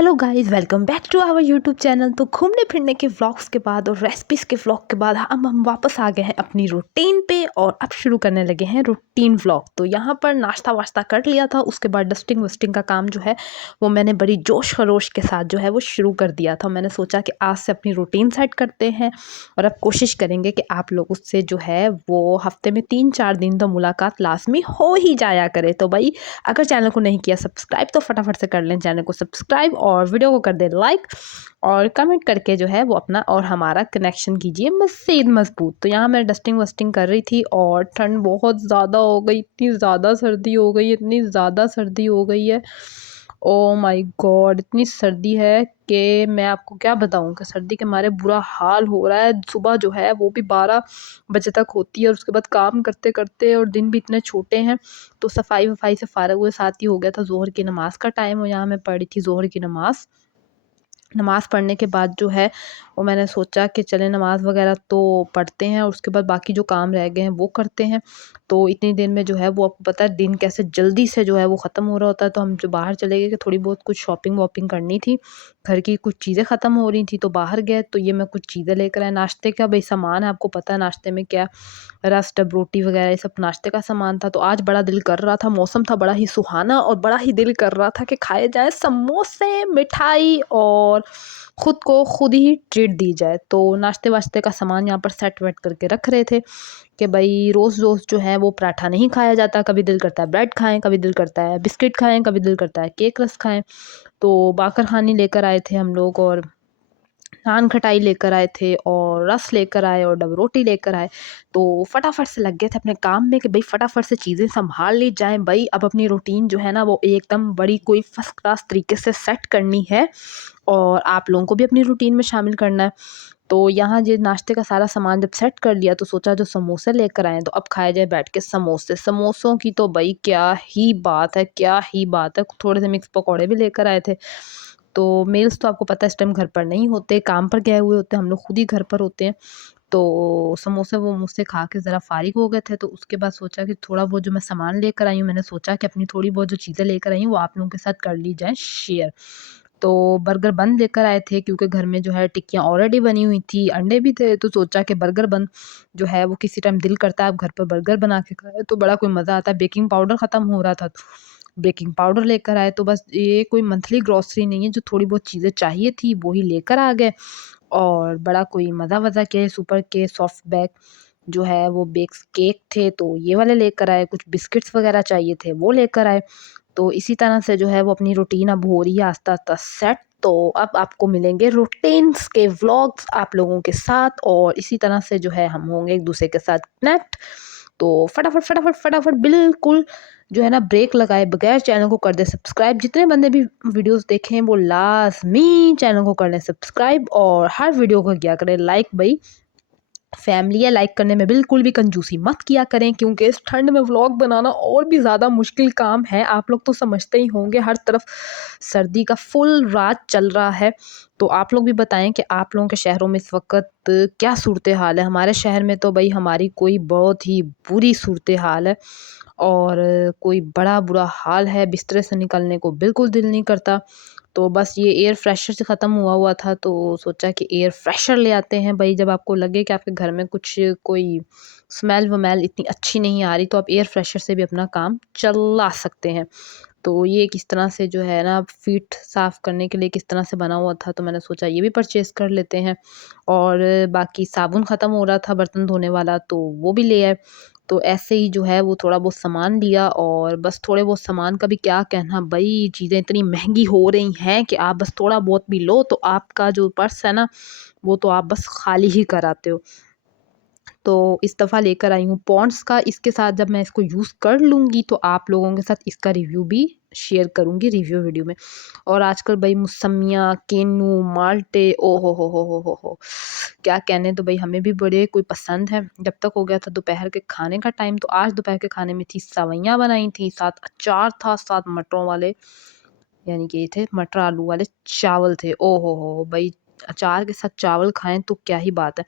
Hello guys, welcome back to our YouTube channel. तो घूमने फिरने के व्लॉग्स के बाद और रेसिपीज़ के व्लॉग के बाद अब हम वापस आ गए हैं अपनी रूटीन पे और अब शुरू करने लगे हैं रूटीन व्लॉग। तो यहाँ पर नाश्ता वाश्ता कर लिया था, उसके बाद डस्टिंग वस्टिंग का काम जो है वो मैंने बड़ी जोश खरोश के साथ जो है वो शुरू कर दिया था। मैंने सोचा कि आज से अपनी रूटीन सेट करते हैं और अब कोशिश करेंगे कि आप लोग उससे जो है वो हफ्ते में 3-4 दिन तो मुलाकात लाजमी हो ही जाया करे। तो भाई, अगर चैनल को नहीं किया सब्सक्राइब तो फटाफट से कर लें चैनल को सब्सक्राइब और वीडियो को कर दें लाइक और कमेंट करके जो है वो अपना और हमारा कनेक्शन कीजिए मज़ीद मजबूत। तो यहाँ मैं डस्टिंग वस्टिंग कर रही थी और ठंड बहुत ज़्यादा हो गई, इतनी ज़्यादा सर्दी हो गई, इतनी ज़्यादा सर्दी हो गई है। ओ माय गॉड, इतनी सर्दी है कि मैं आपको क्या बताऊं कि सर्दी के मारे बुरा हाल हो रहा है। सुबह जो है वो भी 12 बजे तक होती है और उसके बाद काम करते करते और दिन भी इतने छोटे हैं। तो सफाई वफाई से फ़ारग हुए साथ ही हो गया था ज़ोहर की नमाज़ का टाइम और यहाँ मैं पढ़ी थी ज़ोहर की नमाज़। नमाज़ पढ़ने के बाद जो है वो मैंने सोचा कि चलें नमाज़ वगैरह तो पढ़ते हैं और उसके बाद बाकी जो काम रह गए हैं वो करते हैं। तो इतनी देर में जो है वो आपको पता है दिन कैसे जल्दी से जो है वो ख़त्म हो रहा होता है। तो हम जो बाहर चले गए कि थोड़ी बहुत कुछ शॉपिंग वॉपिंग करनी थी, घर की कुछ चीज़ें ख़त्म हो रही थी तो बाहर गए। तो ये मैं कुछ चीज़ें लेकर आए, नाश्ते का भाई सामान है, आपको पता है नाश्ते में क्या रस डब रोटी वगैरह ये सब नाश्ते का सामान था। तो आज बड़ा दिल कर रहा था, मौसम था बड़ा ही सुहाना और बड़ा ही दिल कर रहा था कि खाए जाए समोसे, मिठाई और खुद को खुद ही ट्रीट दी जाए। तो नाश्ते वाश्ते का सामान यहाँ पर सेट वेट करके रख रहे थे कि भाई रोज़ रोज़ जो है वो पराठा नहीं खाया जाता, कभी दिल करता है ब्रेड खाएं, कभी दिल करता है बिस्किट खाएं, कभी दिल करता है केक रस खाएं। तो बाकर खानी लेकर आए थे हम लोग और नान खटाई लेकर आए थे और रस लेकर आए और डब रोटी लेकर आए। तो फटाफट से लग गए थे अपने काम में कि भाई फटाफट से चीज़ें संभाल ली जाएँ। भाई अब अपनी रूटीन जो है ना वो एकदम बड़ी कोई फर्स्ट क्लास तरीके से सेट करनी है और आप लोगों को भी अपनी रूटीन में शामिल करना है। तो यहाँ ये नाश्ते का सारा सामान जब सेट कर लिया तो सोचा जो समोसे लेकर आए तो अब खाए जाए बैठ के समोसे। समोसों की तो भाई क्या ही बात है, क्या ही बात है। थोड़े से मिक्स पकौड़े भी लेकर आए थे। तो मेल्स तो आपको पता है इस टाइम घर पर नहीं होते, काम पर गए हुए होते हैं, हम लोग खुद ही घर पर होते हैं। तो समोसे वो मुझसे खा के ज़रा फ़ारिग हो गए थे। तो उसके बाद सोचा कि थोड़ा बहुत जो मैं सामान लेकर आई हूँ, मैंने सोचा कि अपनी थोड़ी बहुत जो चीज़ें लेकर आई हूँ वो आप लोगों के साथ कर ली जाए शेयर। तो बर्गर बन लेकर आए थे क्योंकि घर में जो है टिक्कियाँ ऑलरेडी बनी हुई थी, अंडे भी थे। तो सोचा कि बर्गर बन जो है वो किसी टाइम दिल करता है आप घर पर बर्गर बना के खाएँ तो बड़ा कोई मज़ा आता है। बेकिंग पाउडर ख़त्म हो रहा था तो बेकिंग पाउडर लेकर आए। तो बस ये कोई मंथली ग्रॉसरी नहीं है, जो थोड़ी बहुत चीज़ें चाहिए थी वो ही लेकर आ गए और बड़ा कोई मज़ा-वज़ा किया। सुपर के सॉफ्ट बैक जो है वो बेक्स केक थे तो ये वाले लेकर आए, कुछ बिस्किट्स वग़ैरह चाहिए थे वो लेकर आए। तो इसी तरह से जो है वो अपनी रूटीन अब हो रही है आस्ता-आस्ता सेट। तो अब आपको मिलेंगे रूटीन्स के व्लॉग्स आप लोगों के साथ और इसी तरह से जो है हम होंगे एक-दूसरे के साथ कनेक्ट। तो फटाफट, फटाफट, फटाफट बिल्कुल जो है ना ब्रेक लगाए बगैर चैनल को कर दें सब्सक्राइब। जितने बंदे भी वीडियोज़ देखें वो लाज़मी चैनल को कर लें सब्सक्राइब और हर वीडियो को किया करें लाइक। भई फैमिली है, लाइक करने में बिल्कुल भी कंजूसी मत किया करें क्योंकि इस ठंड में व्लॉग बनाना और भी ज़्यादा मुश्किल काम है। आप लोग तो समझते ही होंगे, हर तरफ सर्दी का फुल राज चल रहा है। तो आप लोग भी बताएं कि आप लोगों के शहरों में इस वक्त क्या सूरत हाल है। हमारे शहर में तो भाई हमारी कोई बहुत ही बुरी सूरत हाल है और कोई बड़ा बुरा हाल है, बिस्तर से निकलने को बिल्कुल दिल नहीं करता। तो बस ये एयर फ्रेशर से ख़त्म हुआ हुआ था तो सोचा कि एयर फ्रेशर ले आते हैं। भाई जब आपको लगे कि आपके घर में कुछ कोई स्मेल वमेल इतनी अच्छी नहीं आ रही तो आप एयर फ्रेशर से भी अपना काम चला सकते हैं। तो ये किस तरह से जो है ना फीट साफ़ करने के लिए किस तरह से बना हुआ था तो मैंने सोचा ये भी परचेज़ कर लेते हैं। और बाकी साबुन ख़त्म हो रहा था बर्तन धोने वाला तो वो भी ले आए। तो ऐसे ही जो है वो थोड़ा बहुत सामान लिया और बस थोड़े बहुत सामान का भी क्या कहना भई, चीज़ें इतनी महँगी हो रही हैं कि आप बस थोड़ा बहुत भी लो तो आपका जो पर्स है ना वो तो आप बस खाली ही कराते हो। तो इस दफ़ा लेकर आई हूँ पॉन्ड्स का, इसके साथ जब मैं इसको यूज़ कर लूँगी तो आप लोगों के साथ इसका रिव्यू भी शेयर करूँगी रिव्यू वीडियो में। और आजकल भई मौसमियाँ, किन्नू, माल्टे ओ हो! क्या कहने, तो भई हमें भी बड़े कोई पसंद है। जब तक हो गया था दोपहर के खाने का टाइम तो आज दोपहर के खाने में थी सेवइयाँ बनाई थी, साथ अचार था, साथ मटरों वाले यानी कि ये थे मटर आलू वाले चावल थे। ओ हो! भई अचार के साथ चावल खाएँ तो क्या ही बात है।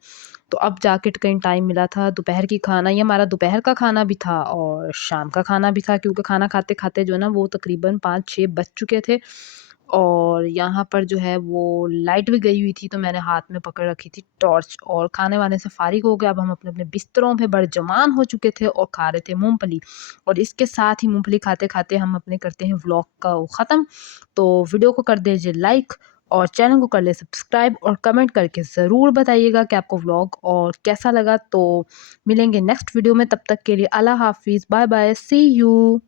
तो अब जाके कहीं टाइम मिला था दोपहर की खाना, ये हमारा दोपहर का खाना भी था और शाम का खाना भी था क्योंकि खाना खाते-खाते जो है ना वो तकरीबन 5-6 बज चुके थे। और यहाँ पर जो है वो लाइट भी गई हुई थी, तो मैंने हाथ में पकड़ रखी थी टॉर्च और खाने-वाने से फ़ारिग हो गए। अब हम अपने-अपने बिस्तरों पे बड़जमान हो चुके थे और खा रहे थे मूँगफली और इसके साथ ही मूँगफली खाते-खाते हम अपने करते हैं व्लॉग का वो ख़त्म। तो वीडियो को कर दीजिए लाइक और चैनल को कर ले सब्सक्राइब और कमेंट करके ज़रूर बताइएगा कि आपको व्लॉग और कैसा लगा। तो मिलेंगे नेक्स्ट वीडियो में, तब तक के लिए अल्लाह हाफ़िज़, बाय बाय, सी यू।